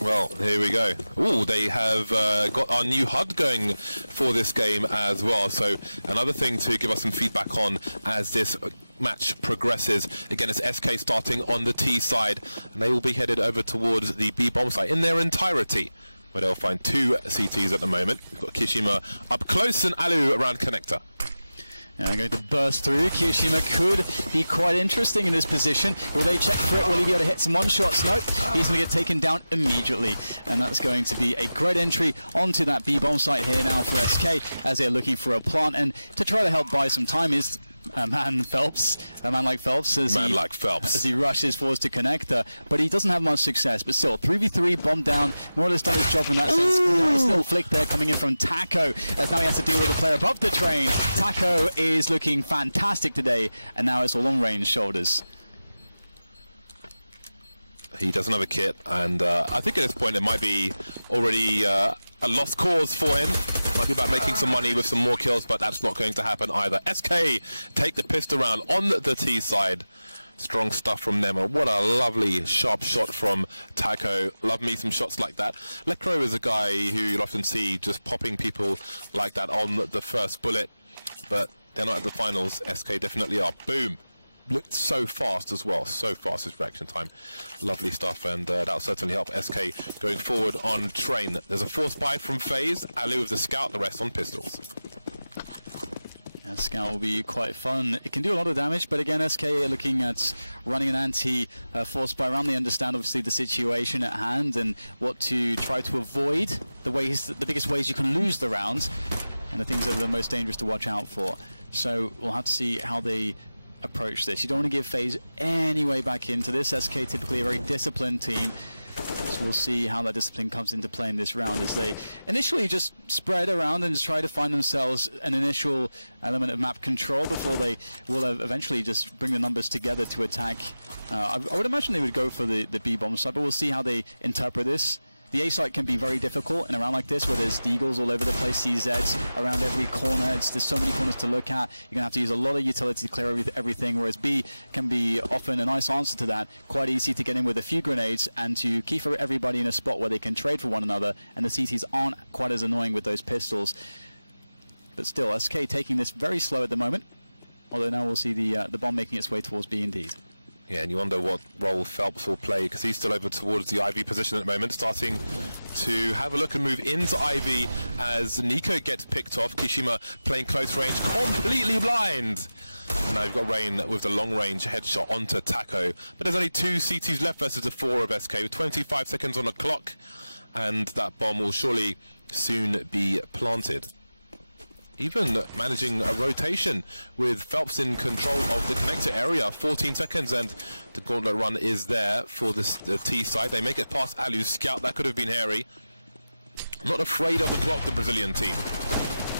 Well, here we go. Ooh, they have got our new HUD going for this game as well. So another thing to give us some feedback on as this match progresses. Again, it's SK starting on the T side, and they will be headed over towards the B bomb site in their entirety, where they'll find two CTs at the moment. We've got Kishima up close and Alu around connector. And they're going to burst through. Kishima could be quite interesting in this position. Will they check for it? Will he be able to hit some one-shots? Nope. He's going to get taken down immediately. And that's going to be a great entry onto that B-bomb site here now for SK as they're looking for a plant. And to try to help buy some time is a man like Phelps, as he rushes forwards to connector, but he doesn't have much success. But still, 3v3, bomb down, more or less done his job from that sense. Nice little flick there coming in from Taco, as now he has to deal with a player above the train. Taco is looking fantastic today, and now it's all long range shoulders. He doesn't have a kit, and I think at this point it might be already a lost cause for him. Might be about making some money with some more kills, but that's not going to happen either. SK take the pistol round on the T side. Strong stuff from them, and what a lovely sharp shot from Taco. Love me some shots like that. Lecro is a guy who you'll often see just popping people like that on the first bullet, but they're not at the finals. SK definitely are. Boom. Looked so fast as well, so fast his reaction time. Lovely stuff, and that'll certainly help SK going forward on train. There's a force buy from Faze, Alu with the scout, the rest on pistols. Yeah, scout will be quite fun. It can do a lot of damage, but again, SK are looking at running an anti-force buy round. They understand obviously the situation at hand and what to try to avoid, the biggest ways you can lose the round, and the things that are the most dangerous to watch out for. So we'll have to see how they approach this. You don't want to give Faze any way back into this. SK typically a very disciplined team, so we'll see how that discipline comes into play in this round as they initially just spread around and just try to find themselves an initial element of map control before they will eventually just bring the numbers together to attack. I would imagine they would go for the B bomb side, but we'll see how they interpret this. The A site can be very difficult in a round like this where there's deagles all over the place, CZs around every corner. There's so many corners to look at. You're going to have to use a lot of utility to clear everything, whereas B can be often a nice answer to that. Quite easy to get in with a few grenades and to keep everybody in a spot where they can trade for one another, and the CTs aren't quite as annoying with those pistols. But still, SK taking this very slow at the moment, although now we'll see the bomb making its way towards B indeed. Yeah, and you wonder what role Phelps will play, because he's still over towards the IV position at the moment, starting to have a look and move into IV as Nico gets picked off. Kishima playing close range, completely blind. And now you've got Rain with the long range headshot onto Taco. But there's only two CTs left versus the 4 of SK with 25 seconds on the clock, and that bomb will surely soon be planted. Even managing a rotation with Phelps in control of the connector area. 14 seconds and the gauntlet run is there for the T side. They make it past Alu's scout. That could have been hairy. Not afraid of the clock, the Brazilian team.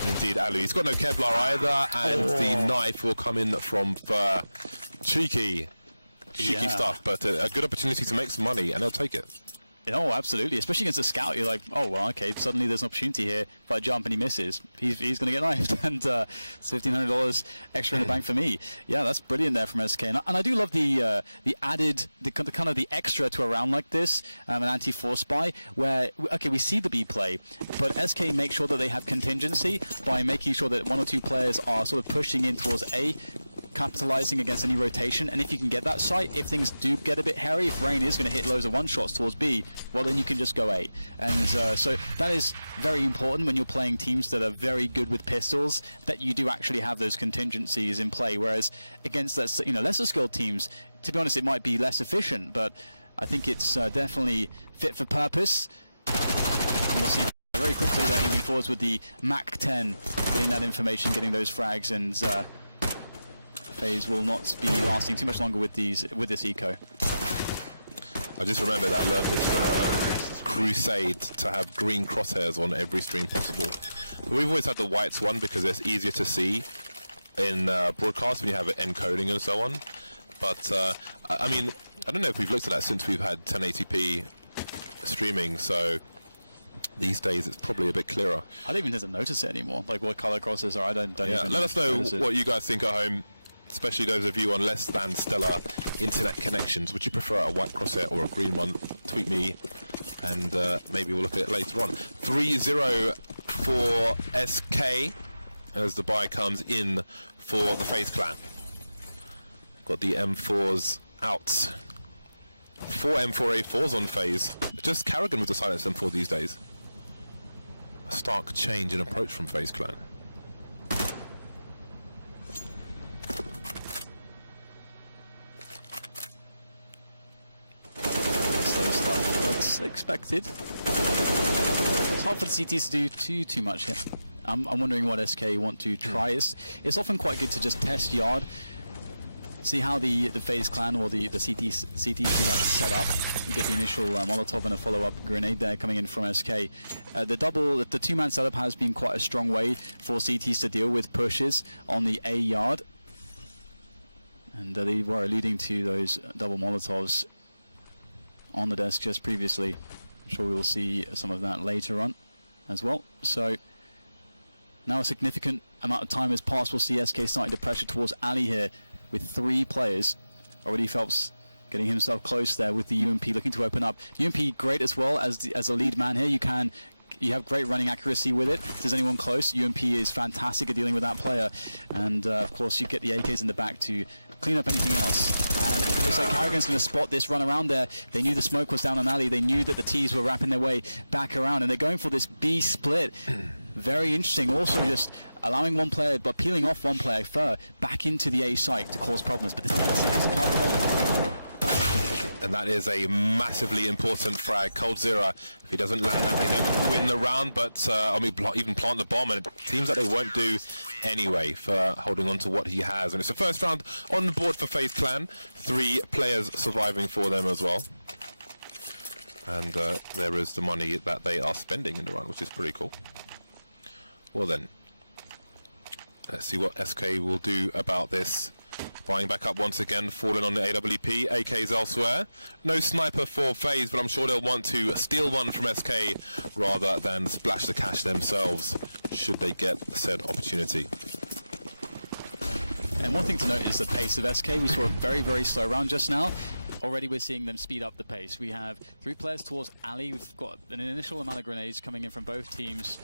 Indeed, Alu. He's got no Kevlar either, and the knife will come in from cheeky stuff, but a good opportunity to make some money, and they'll take it. Oh, absolutely. Especially against a scout, you're like, oh, well, okay, suddenly there's an opportunity here. If I jump and he misses, he's going to get knifed. And it's $1,500 extra in the bank for me. Yeah, that's brilliant there from SK. And I do love the added, the kind of the extra to a round like this, an anti-force buy, where, okay, we see the B play, but SK make sure that they have contingency by making sure that 1 or 2 players are sort of pushing in towards A, capitalizing against any rotation, and if you can get that site, if things do get a bit hairy, if Rain is going to hit loads of one-shots towards B, well then you can just go A. And so that is very important when you're playing teams that are very good with pistols, that you do actually have those contingencies in play, whereas against lesser skilled teams, to be honest, it might be less efficient, but I think it's definitely fit for purpose. And we'll see very quickly there moving forwards with the MAC-10, getting that information, getting those frags, and Faze will not be lasting too much longer with this eco. I just remember that Lurpus is on a crusade to have green crosshairs on every stream possible. We've always had the whites one because it's easier to see in broadcast when you have it encoding and so on. But I mean, I don't know if we've looked at that since we've had 1080p streaming, so these days it's probably a bit clearer. I don't even need to notice it anymore, like what color crosses are. I don't even let us know notice what you guys think at home. especially those of you on less than stellar internet connections. Would you prefer a white crosshair or a green one? Tweet me, and maybe we'll look at it later on. 3-0 for SK as the buy comes in for the Faze clan. Got the M4s out. 4 M4A4s on Faze. Just Karrigan with the silence M4 these days. A stark change in approach from Faze clan. Slow stuff. That's expected. It's hard for the CTs to do too much here. I'm wondering what SK want to try. It's often quite good to just test yard, see how the Faze clan or the CTs do like to set up. You get the initial Molotov and a follow-up grenade there coming in from SK. The two-man setup has been quite a strong way for CTs to deal with pushes on the A yard. And they were alluding to those double Molotovs on the desk just previously. I'm sure we will see some of that later on as well. So now a significant amount of time has passed. We'll see SK starting to pressure towards Ali here with 3 players. Already Phelps getting himself close there with the UMP looking to open up. UMP great as well as a lead man here. You have great running accuracy with it. If there's anyone close, UMP is fantastic at dealing with that player. And of course you get the AKs in the back to clean up anything else. And it looks like Karrigan's going to spot this run around there. They knew the smoke was down on Ali. They knew that the T's were wrapping their way back around, and they're going for this B split. Very interesting. Also just allowing one player, but peeling off one player back into the A site to cause problems. But this is a part of the And that is a massively important frag. coldzera, if he doesn't land that, they don't win the round, but even plant the bomb, and it seems like they won't do anyway for holding on to what he has. And it's the first round on the board for Faze clan. 3 players surviving for them as well. And there is the money that they are spending in the round, which is pretty cool. Well then, let's see what SK will do about this. Buying back up once again, falling on the AWP, AKs elsewhere. No sniper for Faze, but I'm sure they'll want to steal one from SK rather than splash the cash themselves, should they get said opportunity. And one thing to note is the pace of SK. We saw a very, very slow round just now. Already we're seeing them speed up the pace. We have 3 players towards Ali. We've got an initial amount of grenades coming in from both teams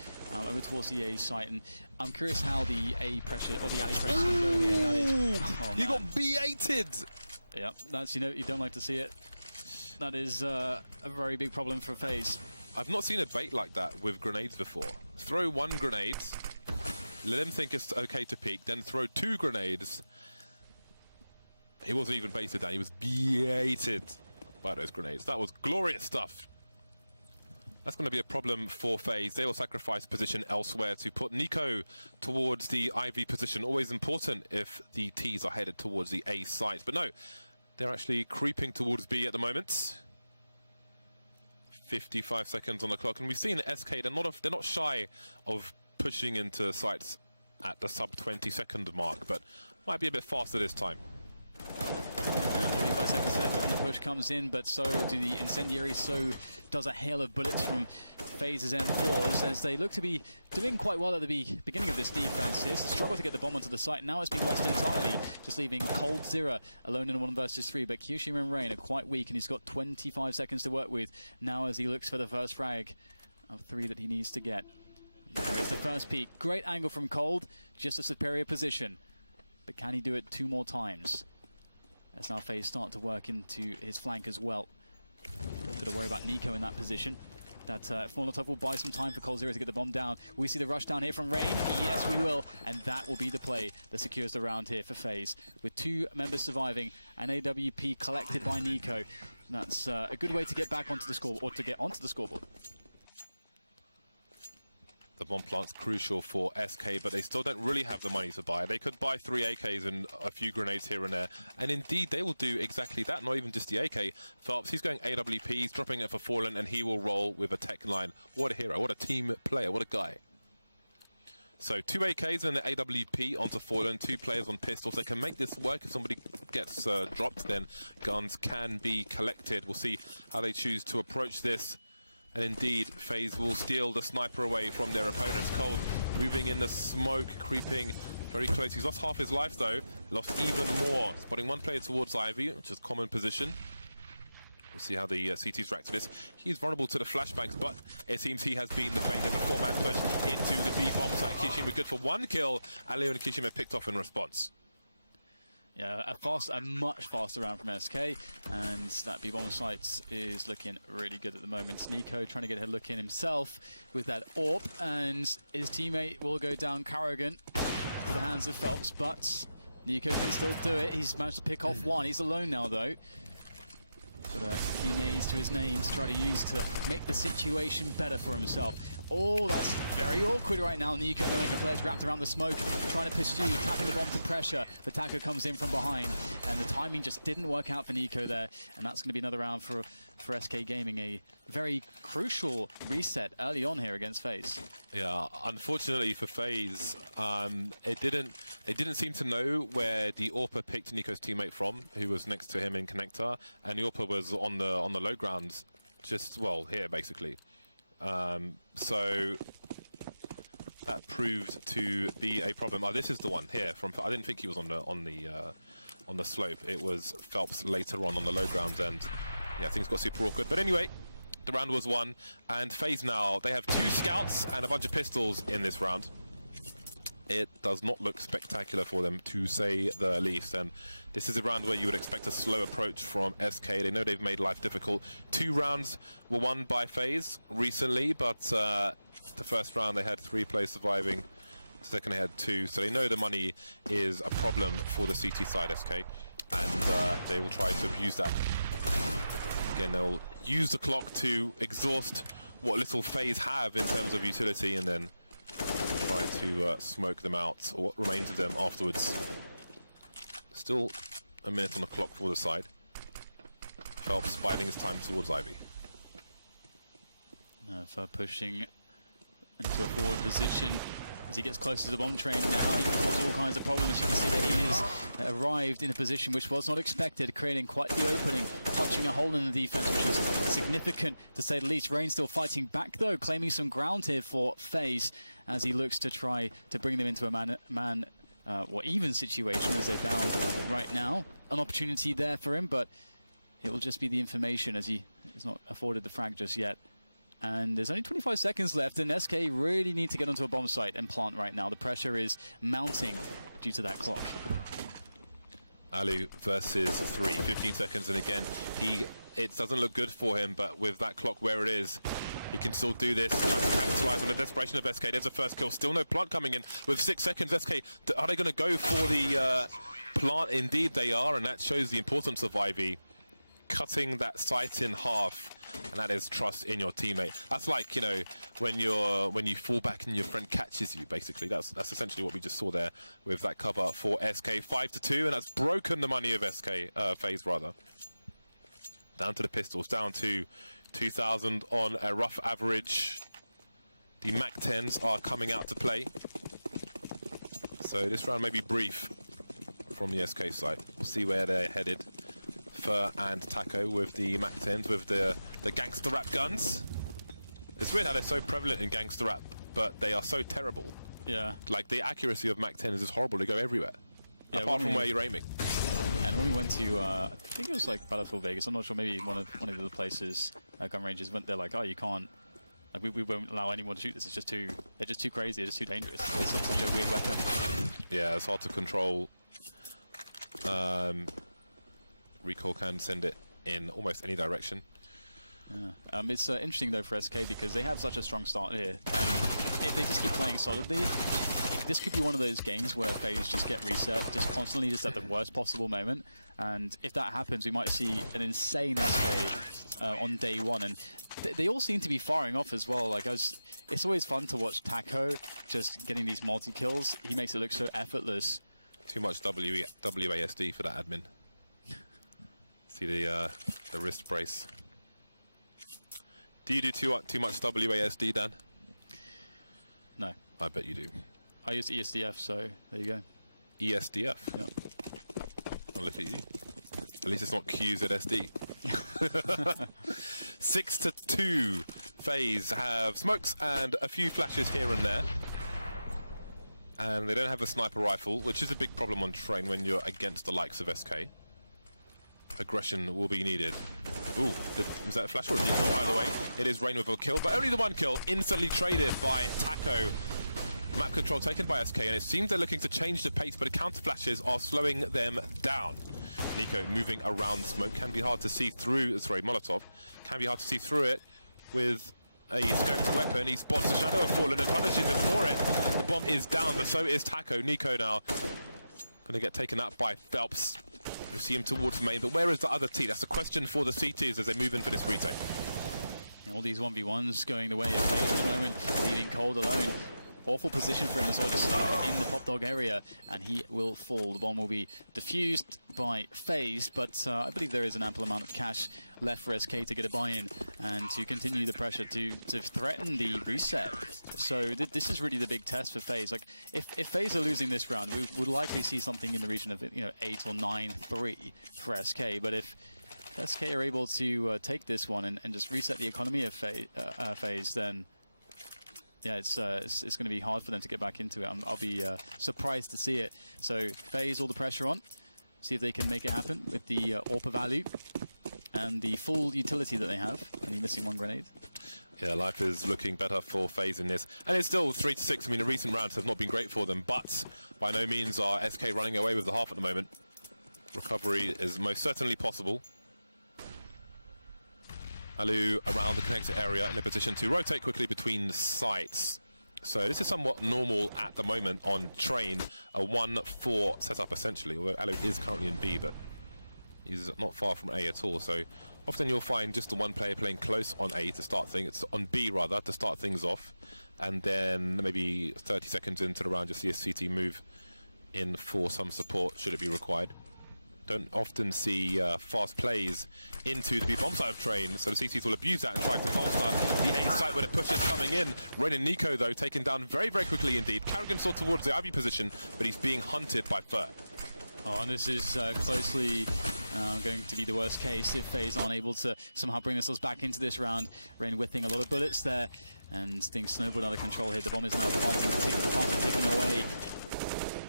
over towards the A site. And I'm curious how the A pressure or the Ali pressure is going here. That is, you got B8'd! Yeah, that's, you don't like to see it. That is a very big problem for Faze. I've not seen a bait like that with grenades before. Throw 1 grenade, let him think it's okay to peek, then throw 2 grenades. He wasn't even baited down, he was baited by those grenades. That was glorious stuff. That's going to be a problem for Faze. They will sacrifice position elsewhere to put Nico towards the IV position. Always important if the T's are headed towards the A sites. But no, they're actually creeping towards B at the moment. 55 seconds on the clock. And we've seen SK, they're not shy of pushing into sites at the sub 20-second mark, but might be a bit faster this time. 45 seconds left and the push comes in, but so do the incendiaries, so does a hail of bullets from Faze's M4s as they look to be doing quite well at the beginning of this defense. Here's the struggle to get the bomb onto the site. Now it's been lost entirely, just leaving coldzera alone in a 1 versus 3, but kioShiMa and Rain are quite weak and he's got 25 seconds to work with now as he looks for the first frag of 3 that he needs to get. There is the first peek. Great angle from Cold, just a superior position, but can he do it 2 more times? As now Faze start to work into his flank as well. Got to worry about Nico in that position. That Molotov will buy some time for coldzera to get the bomb down. We see the rush down here from Rain. Yes, we will. And that will be the play that secures the round here for Faze. With 2 members surviving and AWP collected by Nico. That's a good way to get back onto the scoreboard, or to get onto the scoreboard. The bomb plant's crucial for SK, but they still don't really have the money to buy. They could buy 3 AKs and a few grenades here and there, and indeed they will do exactly that, not even just the AK. Phelps, he's going AWP, he's dropping it for Fallen, and he will roll with a tech line. What a hero, what a team player, what a guy. So 2 AKs and an AWP onto Fallen, 2 players on pistols. They can make this work. If somebody gets dropped, then guns can be collected. We'll see how they choose to approach this. And indeed, Faze will steal the sniper away from their opponents. Cold moving in the smoke, creeping very close. He's lost half his life though, lost even more. Spotting one player towards Ivy, which is common position. We'll see how the CT's react to this. He's vulnerable to the flashbangs, but it seems he has been the bait. There's a four-man push into the B-bomb site. Kishima good for one kill. Aleo and Kishima picked off in response. Yeah, a much faster round from SK, and that B-bomb site is looking really good at the moment. Nico trying to get a look in himself with that AWP, and his teammate will go down Karrigan to the hands of Phelps, but Nico can still do it. He's managed to pick off one. He's alone now, though. Got a few nays to his name to try to use to make the situation better for himself. Oh, that's very awkward right now. Nico knowing the player's wrapped around the smoke, trying to pursue, tapping the bomb to pressure. But Taco comes in from behind, and the timing just didn't work out for Nico there. And that's going to be another round for SK Gaming, a very crucial reset early on here against Faze. Yeah, unfortunately for Faze, they didn't seem to know where the AWPer picked Nico's teammate from, who was next to him in connector, and the AWPer was on the low grounds, just well here basically. So that proved to be a problem. This is the one here from. I didn't think he was on the slope. It was Phelps later on the low grounds, and yeah, things got super awkward. But anyway, the round was won, and Faze now, they have 2 scouts and a bunch of pistols in this round. It does not look spectacular for them, to say the least, and this is a round where you would expect a slow approach from SK. They know they've made life difficult. 2 rounds were won by Faze recently, but the first round they had 3 players surviving, the second they had 2, so they know the money is a problem for the CT side, SK, and they will try to abuse that. Again, they'll use the clock to exhaust what little Faze have in terms of utility, and then try to smoke them out, or what remains of them afterwards. Still a minute on the clock for the side. Phelps biding his time towards Ivy. For pushing into a forward position. As he gets closer to the bomb train now, he can cause all kinds of problems. You can see that he has arrived in a position which was not expected, creating quite the opening, punching a hole in the defense, which is significant to say the least. Rain still fighting back though, claiming some ground here for Faze as he looks to try to bring them into a man or even situation as they're down right now. An opportunity there for him, but it will just be the information as he is not afforded the frag just yet. And there's only 25 seconds left, and SK really need to get onto a bomb site and plant right now. The pressure is mounting due to that clock. Alu versus 3, 15 seconds, and again, it doesn't look good for him, but with that clock where it is, he can still do this. Tries to capitalize on the desperation of SK. There's a first kill, still no plant coming in. With 6 seconds, SK, are they going to go for the plant? Indeed they are, and that shows the importance of Ivy cutting that site in half. And that is trust in your teammate. That's like, you know, when you fall back and your friend catches you, basically. That's essentially what we just saw there with that cover for SK. 5-2, and that's broken the money of SK, Faze rather. Down to the pistols, down to 2,000 on a rough average. The MAC-10s are coming out to play. So this round may be brief from the SK side. We'll see where they're headed. Fur and Taco with the MAC-10s, with the gangster rap guns. It's weird how they're so prevalent in gangster rap, but they are so terrible. Yeah. Like, the accuracy of MAC-10s is horrible. They go everywhere, yeah, apart from where you're aiming. And when we went to, I think it was like Battlefield Vegas, I'm not sure, maybe one of the other places, gun ranges, went there like, oh, you can't, like, we won't allow anyone to shoot this. It's just too, they're just too crazy, they're just too dangerous. It's such a weird weapon. Yeah, it's hard to control. Recoil can send it in almost any direction. Yeah. It's interesting though for SK because they have such a strong start here. And if they just keep playing solidly, this could be one of those games where Faze just get reset, just constantly, just at the worst possible moment. And if that happens, we might see an insane SK on day one. And they all seem to be firing off as well. Like, it's always fun to watch Taco just getting these multi-kills. He makes it look so effortless. Too much WASD for that admin. See the wrist brace. Do you do too much WASD, Dan? No. I bet you do. I use ESDF, so there you go. ESDF? Yep. Well, look at you. At least it's not QZSD. 6-2. Faze have smokes and a few flashes here and there. And they don't have a sniper rifle, which is a big problem on train when you're against the likes of SK. Aggression will be needed. Ooh, is that a flash or a decoy? Either way, it is Rain with a kill, but only the one kill, instantly traded by Taco. Map control taken by SK, and it seems they're looking to change the pace, but the counter flashes are slowing them down. Nico moving around smoke, can be hard to see through, sorry, Molotov, can be hard to see through it with a scoped weapon. He spots the Shadow of Fallen and punishes him for it. The bomb is down, but so is Taco. Nico now going to get taken out by Phelps. We see him towards main, but where is the other T? That's a question for the CTs as they move in for this retake. Yeah, all these 1v1s going the way of Faze at the moment, leaving Cold alone. Awful position for him as well, just stuck in the pop dog area, and he will fall. The bomb will be defused by Faze, but I believe there is an ample amount of cash left for SK to get a buy-in and to continue the pressure to threaten the reset. So this is really the big test for Faze. Like, if Faze are losing this round, we would likely see something in the region of 8 or 9-3 for SK. But if SK are able to take this one and just reset the economy of Faze, then yeah, it's going to be hard for them to get back into it. I'll be surprised to see it. So Faze, all the pressure on. See if they can make it happen with the AWP value and the full utility that they have. Only missing one grenade. Yeah, life is looking better for Faze in this. And it's still 3-6. I mean, the recent rounds have not been great for them, but by no means are SK running away with the half at the moment. Recovery is most certainly possible. Alu around the connector area in a position to rotate quickly between the sites. So this is somewhat normal at the moment on train, a 1-4 setup essentially, although Alu is currently in B, but he's not far from A at all. So often you'll find just the one player playing close on A to start things, on B rather, to start things off, and then maybe 30 seconds into the round you'll see a CT move in for some support should it be required. Don't often see fast plays into the B bomb side of train, so the CTs will abuse that and try to bolster the A site where the push is coming in. Rain and Nico, though, taken down very, very quickly indeed. Carrigan saw towards the Ivy position, but he's being hunted by Fur. Oh, and this is closely going to be the worst case if Faze aren't able to somehow bring themselves back into this round. Rain whipping a lot of bullets there, and things snowballed out of control here. The bomb is now fast ticking away.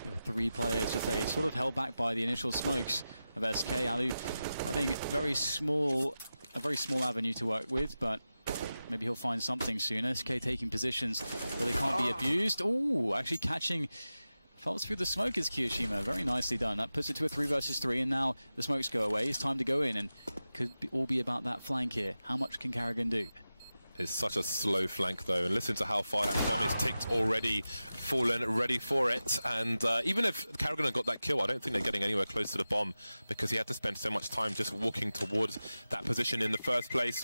We have 3 players for Faze, sort of held back by the initial smokes of SK. Alu having a very small avenue to work with, but maybe he'll find something soon. SK taking positions where they can't be abused. Ooh, actually catching Phelps through the smoke is kioShiMa. Very nicely done. That puts it to a 3 versus 3, and now the smokes go away. It's time to go in, and could all be about that flank here. How much can Carrigan do? It's such a slow flank though, and listen to how far that bomb is ticked already. Fallen, ready for it, and even if Carrigan had got that kill, I don't think they're getting anywhere close to the bomb because he had to spend so much time just walking towards that position in the first place.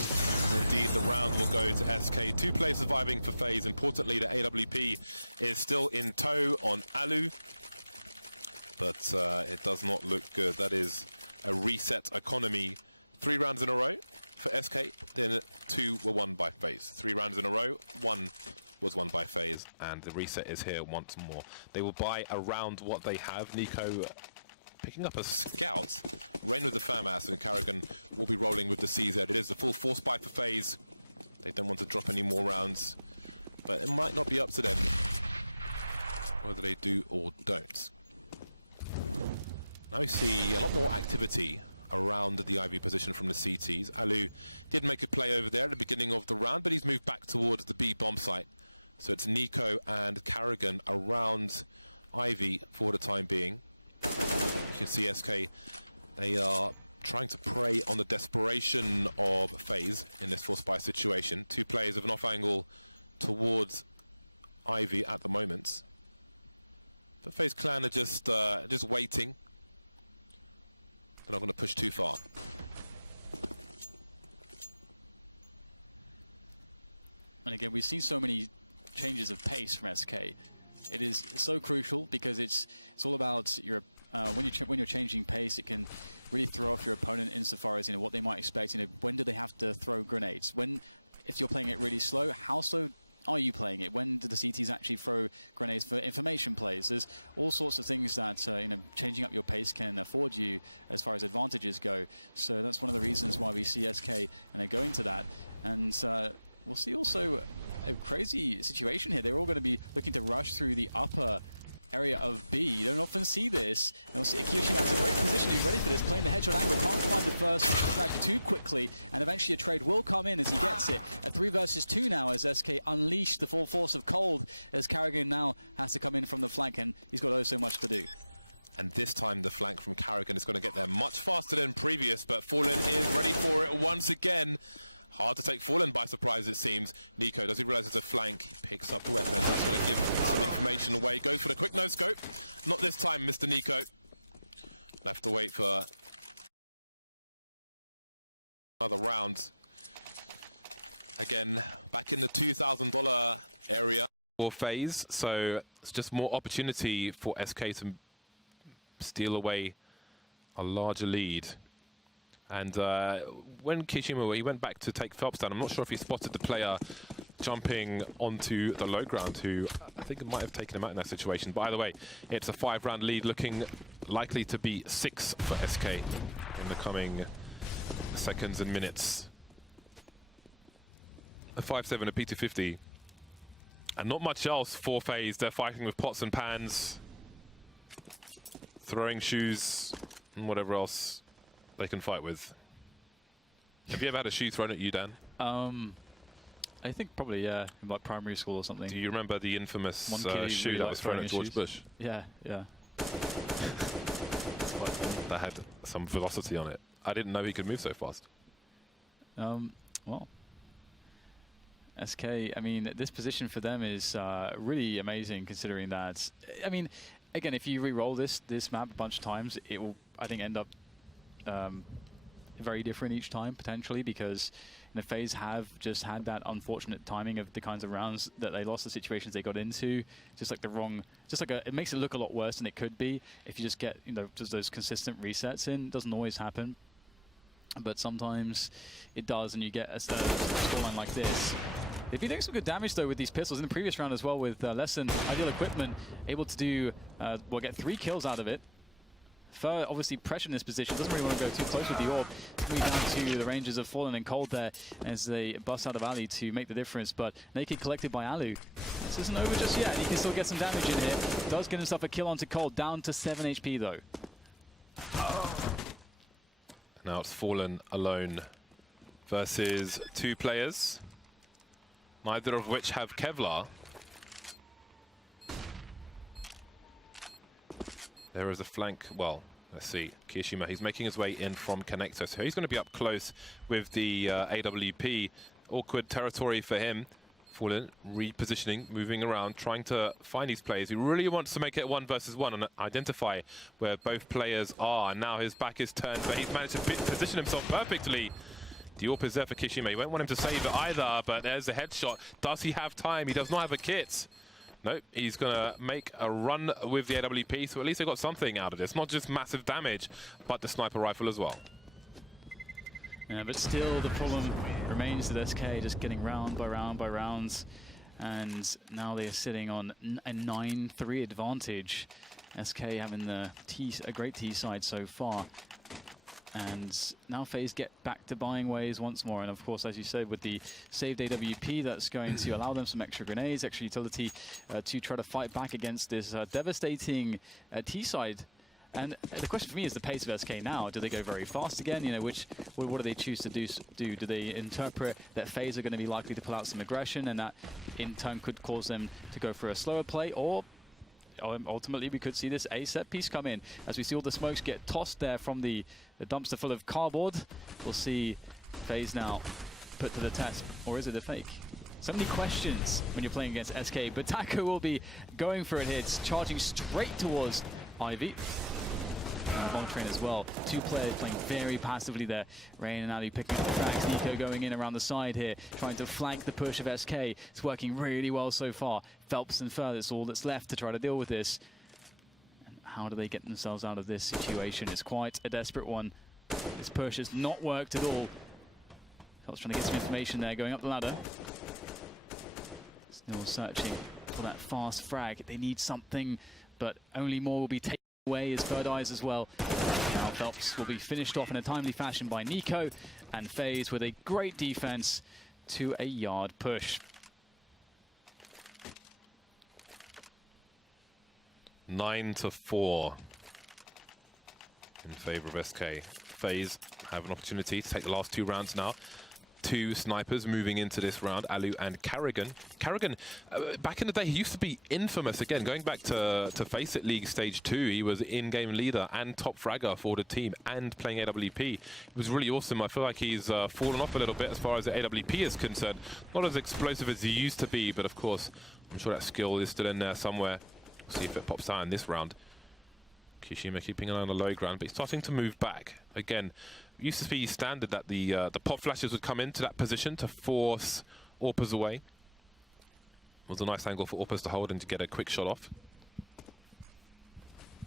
Indeed, the round will go to SK. 2 players surviving for Faze. Importantly, the AWP is still in tow on Alu, but it does not look good. That is a reset economy. 3 rounds in a row for SK, then 2 were won by Faze. 3 rounds in a row, 1 was won by Faze, and the reset is here once more. They will buy around what they have. Nico picking up a scout. Rain with the FAMAS, and Carrigan will be rolling with the CZ. It is the full force buy for Faze. They don't want to drop any more rounds, but it might not be up to them whether they do or don't. Now we see a lot more activity around the IV position from the CTs. Alu did make a play over there at the beginning of the round, but he's moved back towards the B bomb site. So it's Nico and Carrigan around Ivy for the time being. You can see SK, they are trying to prey on the desperation of Faze in this force buy situation. 2 players of an off angle towards Ivy at the moment. The Faze clan are just waiting. They're not going to push too far. And again, we've seen so many changes of pace from SK. It is so crucial because it's all about your when you're changing pace, it can really throw off your opponent insofar as what they might expect. When do they have to throw grenades? If you're playing it really slow, how slow are you playing it? When do the CTs actually throw grenades for information plays? There's all sorts of things that changing up your pace can afford you as far as advantages go. So that's one of the reasons why we see SK going to that. And we'll see also a crazy situation here. They're all going to be looking to rush through the upper area of B. You don't often see this. And we'll see Kyoshima has a great position. He's ready for this, playing the headshot angle. Can't find the first frag too quickly, and eventually a trade will come in as he gets it. A 3 versus 2 now as SK unleash the full force of cold, as Karrigan now has to come in from the flank, and he's got oh so much to do. And this time the flank from Karrigan is going to get there much faster than previous, but Fallen is ready for it once again. Hard to take Fallen by surprise, it seems. NiKo, does he realize it's a flank? He picks up the weapons. That's going to give some information away. Goes for the quick no-scope. Not this time, Mr. NiKo. Left to wait for another round. Again, back in the $2,000 area for Faze, so it's just more opportunity for SK to steal away a larger lead. And when Kishima, he went back to take Phelps down, I'm not sure if he spotted the player jumping onto the low ground, who I think might have taken him out in that situation. But either way, it's a 5-round lead, looking likely to be 6 for SK in the coming seconds and minutes. A 5-7, a P250. And not much else for Faze. They're fighting with pots and pans, throwing shoes, and whatever else they can fight with. Have you ever had a shoe thrown at you, Dan? I think probably, yeah, in like primary school or something. Do you remember the infamous shoe really that was thrown at George Bush? Yeah, yeah. That had some velocity on it. I didn't know he could move so fast. Well, SK, I mean, this position for them is really amazing, considering that, I mean, again, if you re-roll this map a bunch of times, it will, I think, end up very different each time, potentially, because Faze have just had that unfortunate timing of the kinds of rounds that they lost, the situations they got into, just like the wrong, it makes it look a lot worse than it could be if you just get, just those consistent resets in. It doesn't always happen, but sometimes it does, and you get a scoreline like this. They've been doing some good damage, though, with these pistols in the previous round as well, with less than ideal equipment, able to do, get 3 kills out of it. Fer obviously pressure in this position, doesn't really want to go too close with the orb. Moving down to the ranges of Fallen and Cold there as they bust out of Ali to make the difference, but Naked collected by Alu. This isn't over just yet, he can still get some damage in here. Does get himself a kill onto Cold, down to 7 HP though. Now it's Fallen alone versus 2 players, neither of which have Kevlar. There is a flank, well, let's see, Kishima, he's making his way in from Connector, so he's going to be up close with the AWP. Awkward territory for him. Fallen repositioning, moving around, trying to find these players. He really wants to make it 1 versus 1 and identify where both players are. And now his back is turned, but he's managed to position himself perfectly. The AWP is there for Kishima. You won't want him to save it either, but there's a headshot. Does he have time? He does not have a kit. Nope, he's going to make a run with the AWP, so at least they got something out of this. Not just massive damage, but the sniper rifle as well. Yeah, but still the problem remains that SK just getting round by round by rounds, and now they are sitting on a 9-3 advantage. SK having a great T side so far. And now Faze get back to buying ways once more, and of course, as you said, with the saved AWP, that's going to allow them some extra grenades, extra utility to try to fight back against this devastating T side. And the question for me is the pace of SK now. Do they go very fast again? What do they choose to do? Do they interpret that Faze are going to be likely to pull out some aggression, and that in turn could cause them to go for a slower play, or ultimately we could see this A set piece come in as we see all the smokes get tossed there from the dumpster full of cardboard. We'll see Faze now put to the test, or is it a fake? So many questions when you're playing against SK, but Taco will be going for it here. It's charging straight towards Ivy. Long train as well. 2 players playing very passively there. Rain and Ali picking up the tracks. NiKo going in around the side here, trying to flank the push of SK. It's working really well so far. Phelps and Fer, that's all that's left to try to deal with this. And how do they get themselves out of this situation? It's quite a desperate one. This push has not worked at all. Phelps trying to get some information there, going up the ladder. Still searching for that fast frag. They need something, but only more will be taken away as Fer dies as well. Now Phelps will be finished off in a timely fashion by NiKo, and Faze with a great defense to a yard push. 9-4 in favor of SK. Faze have an opportunity to take the last 2 rounds now. 2 snipers moving into this round, Alu and Carrigan. Carrigan, back in the day, he used to be infamous again. Going back to Face It League Stage 2, he was in-game leader and top fragger for the team and playing AWP. It was really awesome. I feel like he's fallen off a little bit as far as the AWP is concerned. Not as explosive as he used to be, but of course, I'm sure that skill is still in there somewhere. We'll see if it pops out in this round. Kishima keeping an eye on the low ground, but he's starting to move back. Again, it used to be standard that the pop flashes would come into that position to force Orpers away. It was a nice angle for Orpers to hold and to get a quick shot off.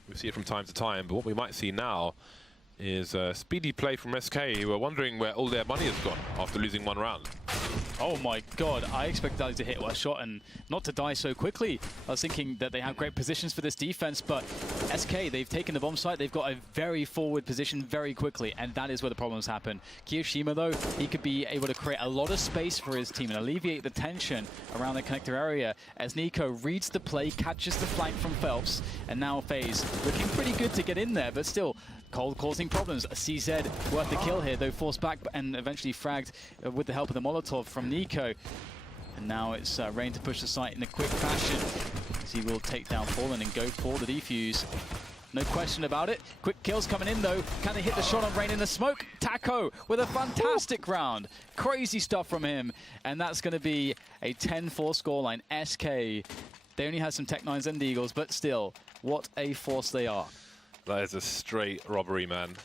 We see it from time to time, but what we might see now is speedy play from SK, who are wondering where all their money has gone after losing 1 round. Oh my god, I expected that to hit a shot and not to die so quickly. I was thinking that they have great positions for this defense, but SK, they've taken the bomb site, they've got a very forward position very quickly, and that is where the problems happen. Kiyoshima, though, he could be able to create a lot of space for his team and alleviate the tension around the connector area as Nico reads the play, catches the flank from Phelps, and now Faze looking pretty good to get in there, but still, Cold causing problems. A CZ worth the kill here, though forced back and eventually fragged with the help of the Molotov from Nico. And now it's Rain to push the site in a quick fashion, as he will take down Fallen and go for the defuse. No question about it. Quick kills coming in, though. Can they hit the shot on Rain in the smoke? Taco with a fantastic round. Crazy stuff from him. And that's going to be a 10-4 scoreline. SK, they only had some Tech 9s and Eagles, but still, what a force they are. That is a straight robbery, man.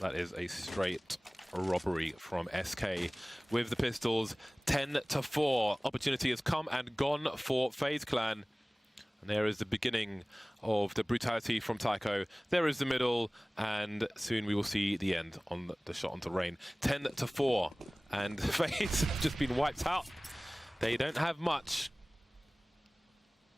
That is a straight robbery from SK. With the pistols, 10-4. Opportunity has come and gone for FaZe Clan. And there is the beginning of the brutality from Taiko. There is the middle, and soon we will see the end on the shot onto Rain. 10-4, and FaZe have just been wiped out. They don't have much.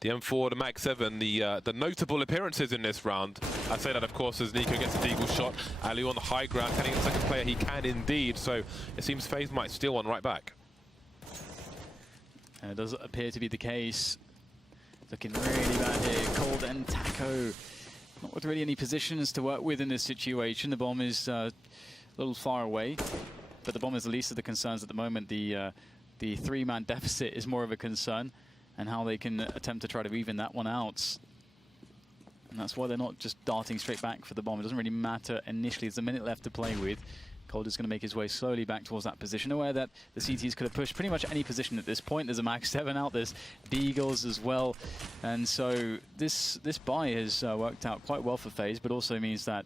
The M4, the Mag 7, the notable appearances in this round. I say that, of course, as Nico gets a deagle shot. Ali on the high ground, can he get the second player? He can indeed. So it seems FaZe might steal one right back. And it does appear to be the case. Looking really bad here. Cold and Taco. Not with really any positions to work with in this situation. The bomb is a little far away, but the bomb is the least of the concerns at the moment. The 3-man deficit is more of a concern, and how they can attempt to try to even that one out. And that's why they're not just darting straight back for the bomb. It doesn't really matter initially. There's a minute left to play with. Cold is going to make his way slowly back towards that position, aware that the CTs could have pushed pretty much any position at this point. There's a Mag 7 out, there's Deagles as well. And so this buy has worked out quite well for FaZe, but also means that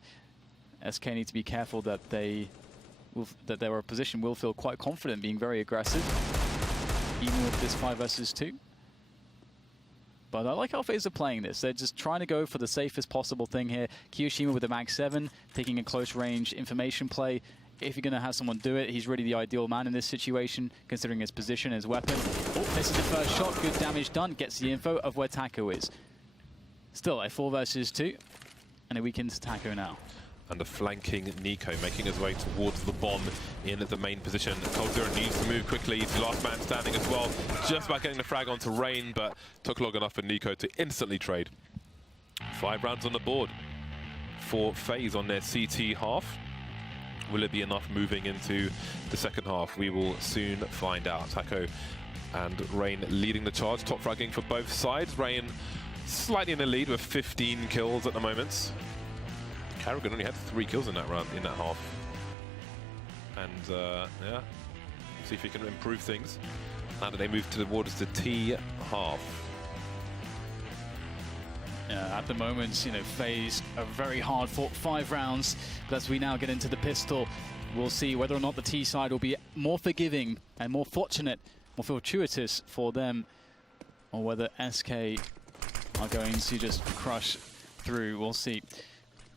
SK need to be careful that their opposition will feel quite confident being very aggressive, even with this 5 versus 2. But I like how FaZe are playing this. They're just trying to go for the safest possible thing here. Kiyoshima with the Mag 7, taking a close range information play. If you're going to have someone do it, he's really the ideal man in this situation, considering his position, his weapon. Oh, misses the first shot, good damage done, gets the info of where Taco is. Still a 4 versus 2, and it weakens Taco now. And the flanking Nico making his way towards the bomb in the main position. Coldzera needs to move quickly. He's the last man standing as well. Just about getting the frag onto Rain, but took long enough for Nico to instantly trade. 5 rounds on the board for FaZe on their CT half. Will it be enough moving into the second half? We will soon find out. Taco and Rain leading the charge. Top fragging for both sides. Rain slightly in the lead with 15 kills at the moment. Carrigan only had 3 kills in that round, in that half. Now that they move towards the T half. Yeah, at the moment, you know, FaZe are very hard fought 5 rounds. But as we now get into the pistol, we'll see whether or not the T side will be more forgiving and more fortunate, more fortuitous for them, or whether SK are going to just crush through. We'll see.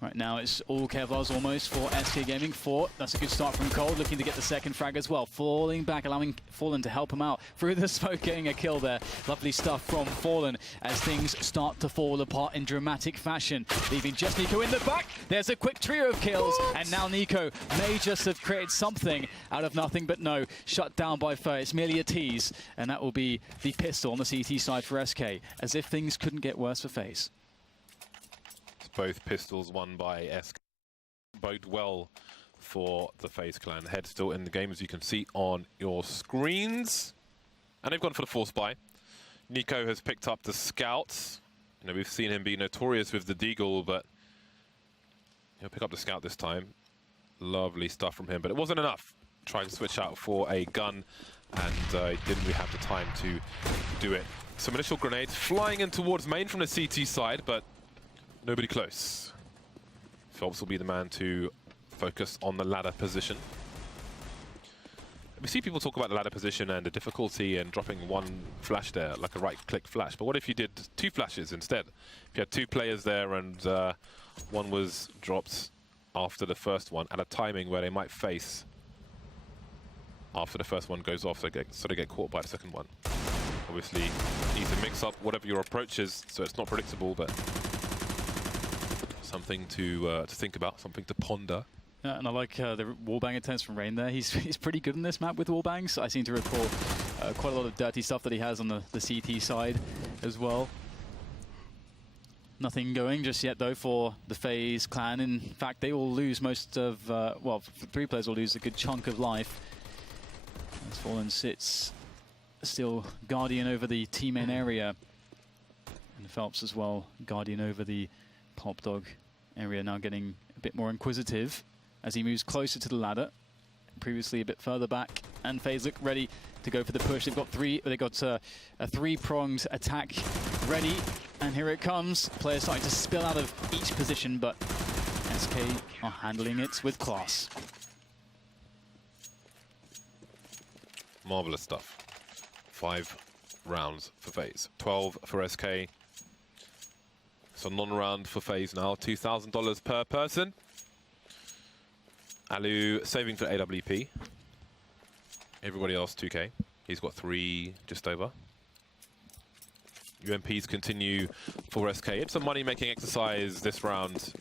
Right now it's all Kevlars almost for SK Gaming. 4. That's a good start from Cold, looking to get the second frag as well. Falling back, allowing Fallen to help him out through the smoke, getting a kill there. Lovely stuff from Fallen as things start to fall apart in dramatic fashion. Leaving just Nico in the back. There's a quick trio of kills, and now Nico may just have created something out of nothing, but no. Shut down by Faze. It's merely a tease, and that will be the pistol on the CT side for SK, as if things couldn't get worse for FaZe. both pistols won by SK bode well for the Faze clan. Head still in the game, as you can see on your screens. And they've gone for the force buy. Nico has picked up the Scouts. You know, we've seen him be notorious with the Deagle, but he'll pick up the Scout this time. Lovely stuff from him, but it wasn't enough. Trying to switch out for a gun, and didn't really have the time to do it. Some initial grenades flying in towards main from the CT side, but nobody close. Phelps will be the man to focus on the ladder position. We see people talk about the ladder position and the difficulty and dropping one flash there, like a right-click flash. But what if you did 2 flashes instead? If you had 2 players there and one was dropped after the first one at a timing where they might face after the first one goes off, so they get caught by the second one. Obviously, you need to mix up whatever your approach is, so it's not predictable, but something to think about, something to ponder. Yeah, and I like the wallbang attempts from Rain there. He's pretty good in this map with wallbangs. I seem to recall quite a lot of dirty stuff that he has on the CT side as well. Nothing going just yet, though, for the Faze clan. In fact, they will lose most of, well, 3 players will lose a good chunk of life. As Fallen sits still Guardian over the T-main area. And Phelps as well, Guardian over the Pop Dog area, now getting a bit more inquisitive as he moves closer to the ladder. Previously a bit further back, and Faze look ready to go for the push. They've got a 3-pronged attack ready, and here it comes. Players starting to spill out of each position, but SK are handling it with class. Marvelous stuff. 5 rounds for Faze, 12 for SK. So non-round for Faze now, $2,000 per person. Alu saving for AWP. Everybody else 2K. He's got 3 just over. UMPs continue for SK. It's a money-making exercise this round.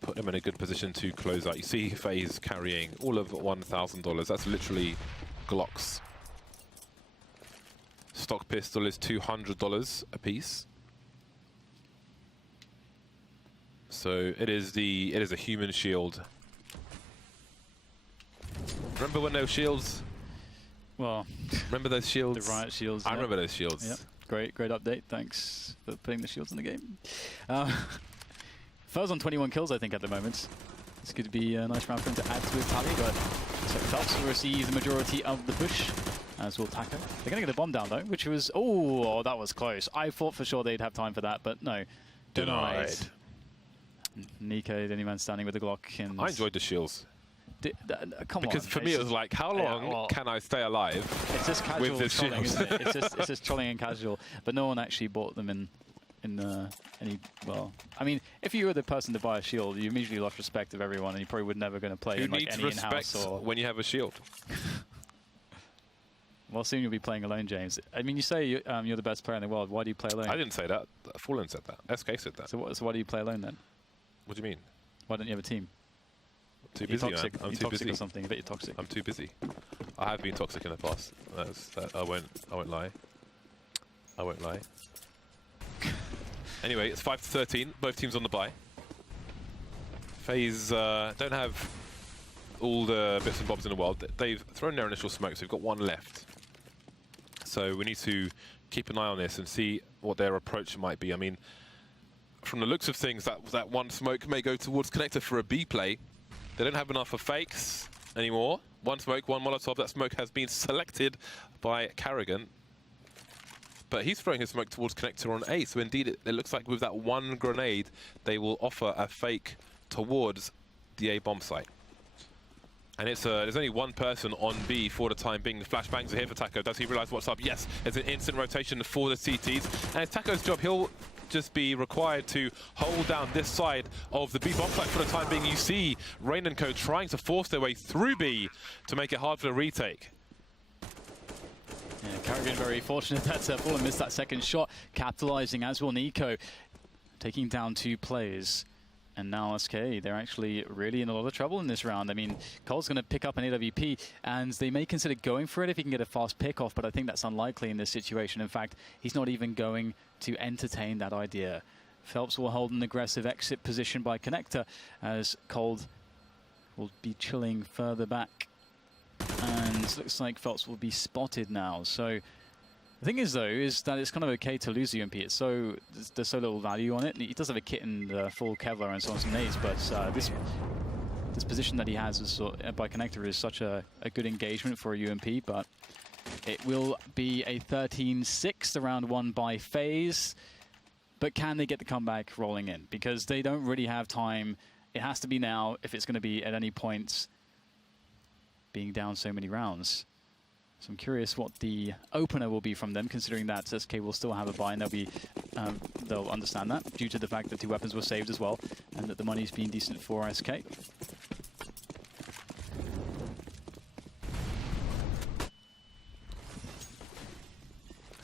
Put him in a good position to close out. You see Faze carrying all of $1,000. That's literally Glocks. Stock pistol is $200 a piece. So it is a human shield. Remember when those shields? Well, remember those shields? The riot shields. I remember those shields. Yep. Great update. Thanks for putting the shields in the game. Faze on 21 kills, I think, at the moment. It's going to be a nice round for him to add to his tally, but so Phelps will receive the majority of the push, as will Taco. They're going to get a bomb down, though, which was... Oh, that was close. I thought for sure they'd have time for that, but no. Denied. Nico, the only man standing with the Glock. And I enjoyed the shields. Come on. Because for me, it was like, how long can I stay alive it's just casual with this trolling, shield? isn't it? It's just trolling and casual. But no one actually bought them in any... Well, I mean, if you were the person to buy a shield, you immediately lost respect of everyone, and you probably would never going to play in like any in-house or... when you have a shield? Well, soon you'll be playing alone, James. I mean, you say you're the best player in the world. Why do you play alone? I didn't say that. Fallen said that. SK said that. So why do you play alone then? What do you mean? Why don't you have a team? Too busy, man. I'm too busy. Or something. I bet you're toxic. I'm too busy. I have been toxic in the past. I won't lie. I won't lie. Anyway, it's 5-13. Both teams on the bye. Faze don't have all the bits and bobs in the world. They've thrown their initial smoke, so we've got 1 left. So we need to keep an eye on this and see what their approach might be. I mean, from the looks of things, that 1 smoke may go towards connector for a B play. They don't have enough for fakes anymore. 1 smoke, 1 Molotov. That smoke has been selected by Carrigan. But he's throwing his smoke towards connector on A. So indeed, it looks like with that 1 grenade, they will offer a fake towards the A bomb site. And it's there's only 1 person on B for the time being. The flashbangs are here for Taco. Does he realize what's up? Yes, it's an instant rotation for the CTs. And it's Taco's job. He'll just be required to hold down this side of the B bomb site for the time being. You see Rain & Co trying to force their way through B to make it hard for the retake. Yeah, Carrigan very fortunate that Fallen missed that second shot, capitalizing as will Nico, taking down 2 players. And now SK, they're actually really in a lot of trouble in this round. I mean, Cole's going to pick up an AWP, and they may consider going for it if he can get a fast pick-off, but I think that's unlikely in this situation. In fact, he's not even going to entertain that idea. Phelps will hold an aggressive exit position by connector as Cold will be chilling further back. And it looks like Phelps will be spotted now. So the thing is, though, is that it's kind of okay to lose UMP. There's so little value on it. He does have a kit and full Kevlar and so on, some nades, but this position that he has is by connector is such a good engagement for a UMP. But it will be a 13-6, the round won by Faze. But can they get the comeback rolling in? Because they don't really have time. It has to be now if it's going to be at any point being down so many rounds. So I'm curious what the opener will be from them, considering that SK will still have a buy, and they'll understand that due to the fact that 2 weapons were saved as well, and that the money's been decent for SK.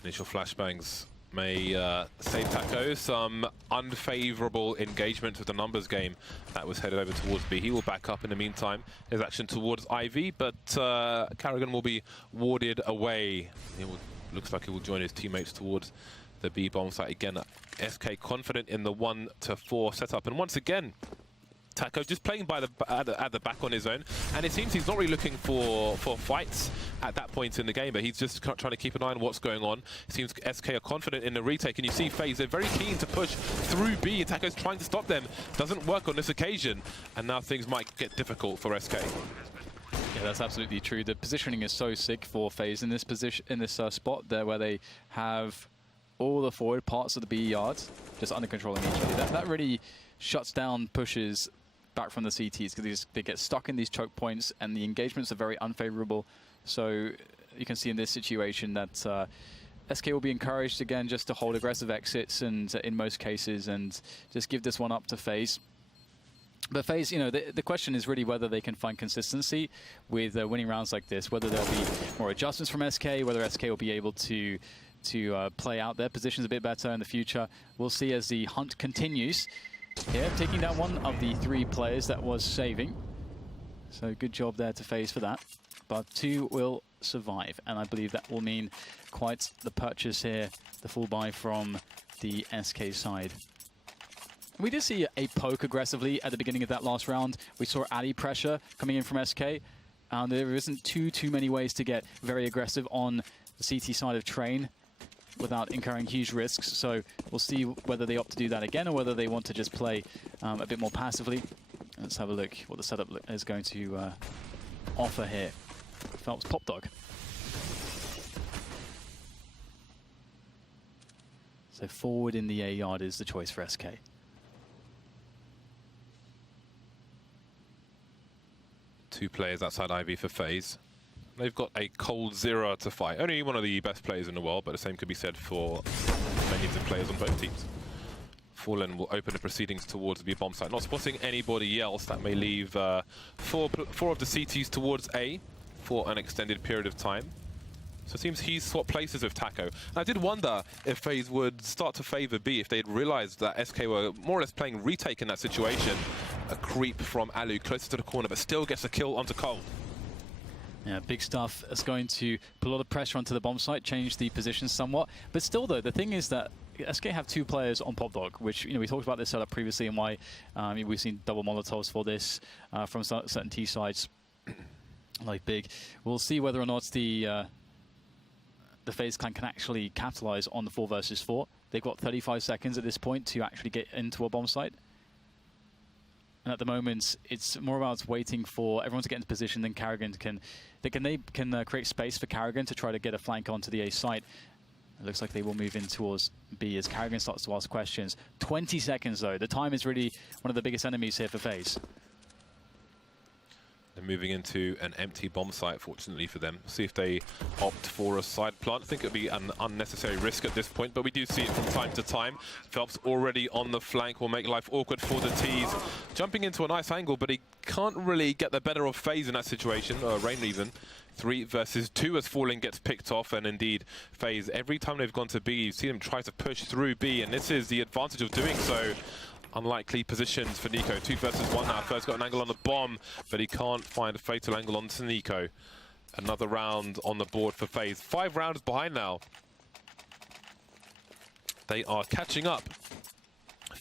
Initial flashbangs may save Taco some unfavourable engagement with the numbers game that was headed over towards B. He will back up in the meantime. His action towards IV, but Carrigan will be warded away. Looks like he will join his teammates towards the B bomb site again. SK confident in the 1-4 setup, and once again, Taco just playing by at the back on his own, and it seems he's not really looking for fights at that point in the game, but he's just trying to keep an eye on what's going on. It seems SK are confident in the retake, and you see Faze, they're very keen to push through B, and Taco's trying to stop them. Doesn't work on this occasion, and now things might get difficult for SK. Yeah, that's absolutely true. The positioning is so sick for Faze in this position, in this spot there, where they have all the forward parts of the B yard just under controlling each other. That really shuts down pushes back from the CTs, because they get stuck in these choke points and the engagements are very unfavorable. So you can see in this situation that SK will be encouraged again just to hold aggressive exits, and in most cases, and just give this one up to Faze. But Faze, you know, the question is really whether they can find consistency with winning rounds like this, whether there'll be more adjustments from SK, whether SK will be able to play out their positions a bit better in the future. We'll see as the hunt continues. Here, taking down one of the 3 players that was saving. So good job there to Faze for that. But 2 will survive, and I believe that will mean quite the purchase here, the full buy from the SK side. We did see a poke aggressively at the beginning of that last round. We saw alley pressure coming in from SK. There isn't too many ways to get very aggressive on the CT side of Train without incurring huge risks, so we'll see whether they opt to do that again or whether they want to just play a bit more passively. Let's have a look what the setup is going to offer here. Phelps Pop Dog. So forward in the A yard is the choice for SK. Two players outside IV for Faze. They've got a cold 0 to fight. Only one of the best players in the world, but the same could be said for many of the players on both teams. Fallen will open the proceedings towards the B bomb site, not spotting anybody else. That may leave four of the CTs towards A for an extended period of time. So it seems he's swapped places with Taco. And I did wonder if Faze would start to favour B if they'd realised that SK were more or less playing retake in that situation. A creep from Alu closer to the corner, but still gets a kill onto Cole. Yeah, big stuff. It's going to put a lot of pressure onto the bomb site, change the position somewhat. But still, though, the thing is that SK have 2 players on Pop Dog, which, you know, we talked about this setup previously and why we've seen double Molotovs for this from certain T sides like Big. We'll see whether or not the Faze clan can actually capitalize on the 4 versus 4. They've got 35 seconds at this point to actually get into a bomb site. And at the moment, it's more about waiting for everyone to get into position. Then Carrigan can create space for Carrigan to try to get a flank onto the A site. It looks like they will move in towards B as Carrigan starts to ask questions. 20 seconds, though. The time is really one of the biggest enemies here for Faze. They're moving into an empty bomb site, fortunately for them. See if they opt for a side plant. I think it would be an unnecessary risk at this point, but we do see it from time to time. Phelps already on the flank will make life awkward for the T's. Jumping into a nice angle, but he can't really get the better of Faze in that situation, Rain even. 3 versus 2 as Falling gets picked off, and indeed Faze, every time they've gone to B, you see them try to push through B, and this is the advantage of doing so. Unlikely positions for Nico. 2 versus 1 now. First got an angle on the bomb, but he can't find a fatal angle onto Nico. Another round on the board for Faze. 5 rounds behind now. They are catching up.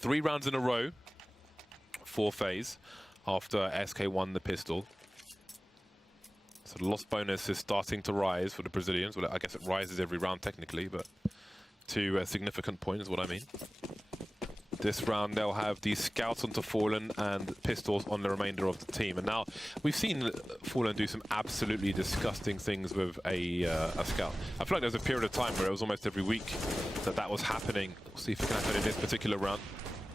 3 rounds in a row for Faze after SK won the pistol. So the loss bonus is starting to rise for the Brazilians. Well, I guess it rises every round technically, but to a significant point is what I mean. This round they'll have the scouts onto Fallen and pistols on the remainder of the team. And now we've seen Fallen do some absolutely disgusting things with a scout. I feel like there was a period of time where it was almost every week that was happening. We'll see if it can happen in this particular round.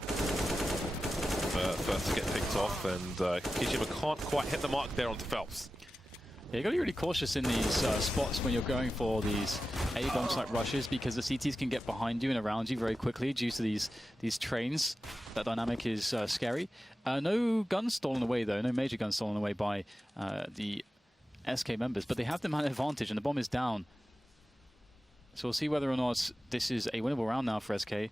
First to get picked off, and Kishima can't quite hit the mark there onto Phelps. Yeah, you got to be really cautious in these spots when you're going for these A-bomb site rushes, because the CTs can get behind you and around you very quickly due to these trains. That dynamic is scary. No guns stolen away though, no major guns stolen away by the SK members, but they have the man advantage and the bomb is down. So we'll see whether or not this is a winnable round now for SK,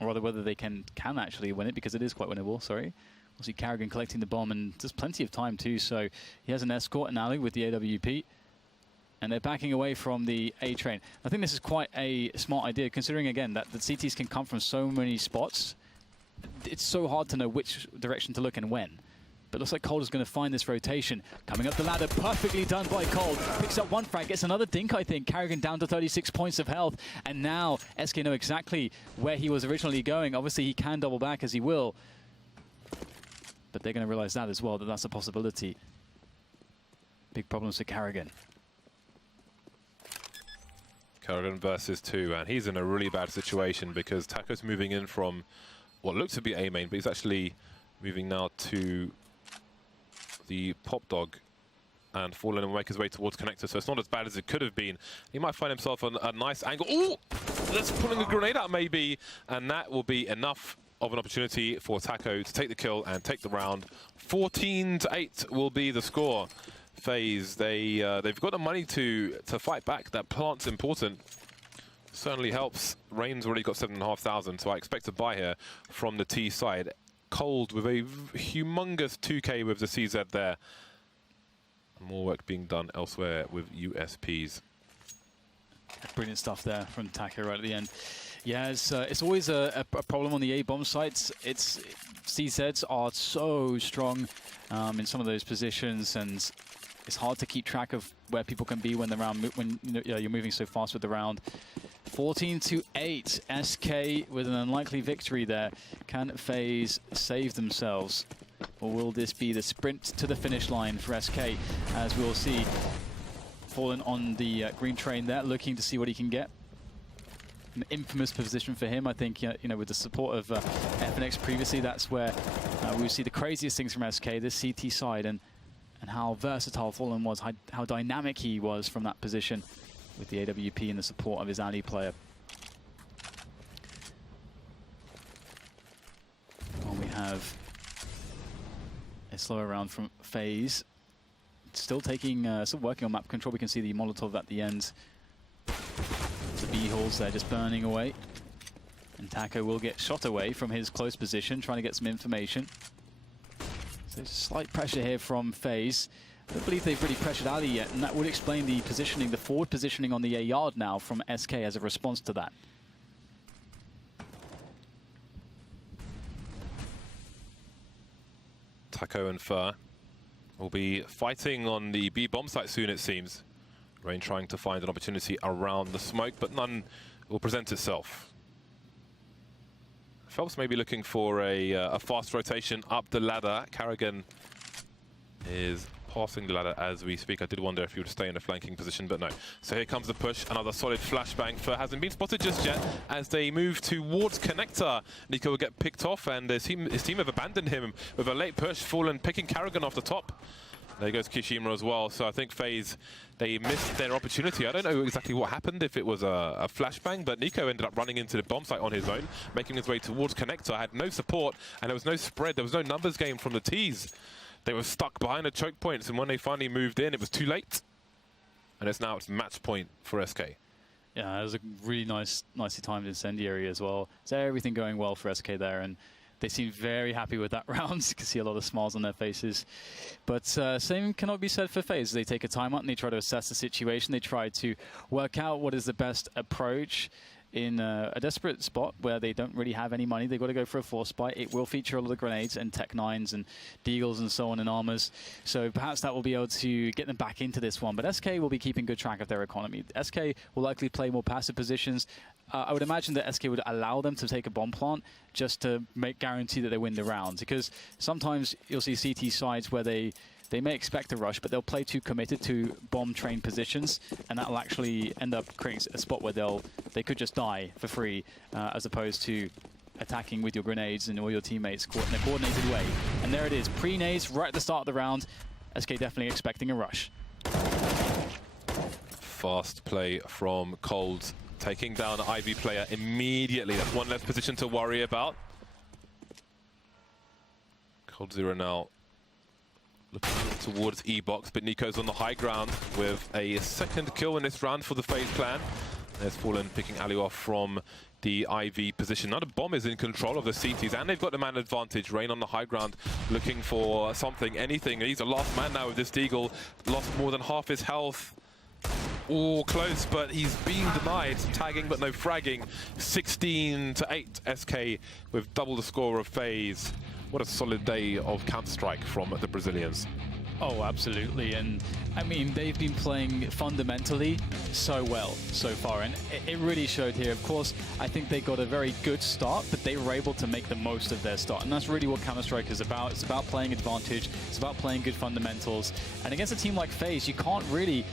or rather whether they can actually win it, because it is quite winnable, sorry. We'll see Carrigan collecting the bomb, and there's plenty of time too, so he has an escort, an alley with the AWP, and they're backing away from the A train. I think this is quite a smart idea, considering again that the CTs can come from so many spots. It's so hard to know which direction to look and when. But looks like Cold is going to find this rotation. Coming up the ladder, perfectly done by Cold. Picks up one frag, gets another dink, I think. Carrigan down to 36 points of health. And now SK know exactly where he was originally going. Obviously, he can double back as he will. But they're going to realize that as well, that that's a possibility. Big problems for Carrigan. Carrigan versus 2, and he's in a really bad situation because Taco's moving in from what looks to be A main, but he's actually moving now to the Pop Dog and Fallen and make his way towards Connector, so it's not as bad as it could have been. He might find himself on a nice angle. Oh! That's pulling a grenade out maybe, and that will be enough of an opportunity for Taco to take the kill and take the round. 14-8 will be the score. Faze, they've got the money to fight back. That plant's important. Certainly helps. Rain's already got 7,500, so I expect to buy here from the T side. Cold with a humongous 2K with the CZ there. More work being done elsewhere with USPs. Brilliant stuff there from Taco right at the end. Yeah, it's always a problem on the A-bomb sites. CZs are so strong in some of those positions, and it's hard to keep track of where people can be when the round you're moving so fast with the round. 14-8, SK with an unlikely victory there. Can Faze save themselves, or will this be the sprint to the finish line for SK? As we'll see, Fallen on the green train there, looking to see what he can get. An infamous position for him, I think. With the support of FNX previously, that's where we see the craziest things from SK. This CT side and how versatile Fallen was, how dynamic he was from that position with the AWP and the support of his alley player. Well, we have a slower round from Faze. Still working on map control. We can see the Molotov at the end. The B-holes there just burning away. And Taco will get shot away from his close position, trying to get some information. So there's slight pressure here from Faze. I don't believe they've really pressured Ali yet, and that would explain the positioning, the forward positioning on the A yard now from SK as a response to that. Taco and Fur will be fighting on the B bomb site soon, it seems. Rain trying to find an opportunity around the smoke, but none will present itself. Phelps may be looking for a fast rotation up the ladder. Carrigan is passing the ladder as we speak. I did wonder if he would stay in a flanking position, but no. So here comes the push. Another solid flashbang. Fur hasn't been spotted just yet as they move towards Connector. Nico will get picked off, and his team have abandoned him with a late push. Fallen picking Carrigan off the top. There goes Kishima as well. So I think Faze, they missed their opportunity. I don't know exactly what happened, if it was a flashbang, but Nico ended up running into the bomb site on his own, making his way towards Connector. Had no support, and there was no spread. There was no numbers game from the T's. They were stuck behind the choke points, and when they finally moved in, it was too late. And it's match point for SK. Yeah, it was a really nicely timed incendiary as well. So everything going well for SK there, and they seem very happy with that round. You can see a lot of smiles on their faces. But same cannot be said for FaZe. They take a timeout and they try to assess the situation. They try to work out what is the best approach. in a desperate spot where they don't really have any money. They've got to go for a force buy. It will feature a lot of grenades and Tech 9s and Deagles and so on and armors. So perhaps that will be able to get them back into this one. But SK will be keeping good track of their economy. SK will likely play more passive positions. I would imagine that SK would allow them to take a bomb plant just to guarantee that they win the round. Because sometimes you'll see CT sides where they may expect a rush, but they'll play too committed to bomb-trained positions, and that will actually end up creating a spot where they could just die for free, as opposed to attacking with your grenades and all your teammates in a coordinated way. And there it is, pre-nades right at the start of the round. SK definitely expecting a rush. Fast play from Cold, taking down an Ivy player immediately. That's one less position to worry about. Cold 0 now looking towards E-Box, but Nico's on the high ground with a second kill in this round for the Faze clan. There's Fallen picking Ali off from the IV position. Now the bomb is in control of the CTs, and they've got the man advantage. Rain on the high ground, looking for something, anything. He's a last man now with this Deagle. Lost more than half his health. Oh, close, but he's being denied. Some tagging, but no fragging. 16-8 SK with double the score of Faze. What a solid day of Counter-Strike from the Brazilians. Oh, absolutely. And I mean, they've been playing fundamentally so well so far, and it really showed here. Of course, I think they got a very good start, but they were able to make the most of their start, and that's really what Counter-Strike is about. It's about playing advantage. It's about playing good fundamentals. And against a team like Faze, you can't really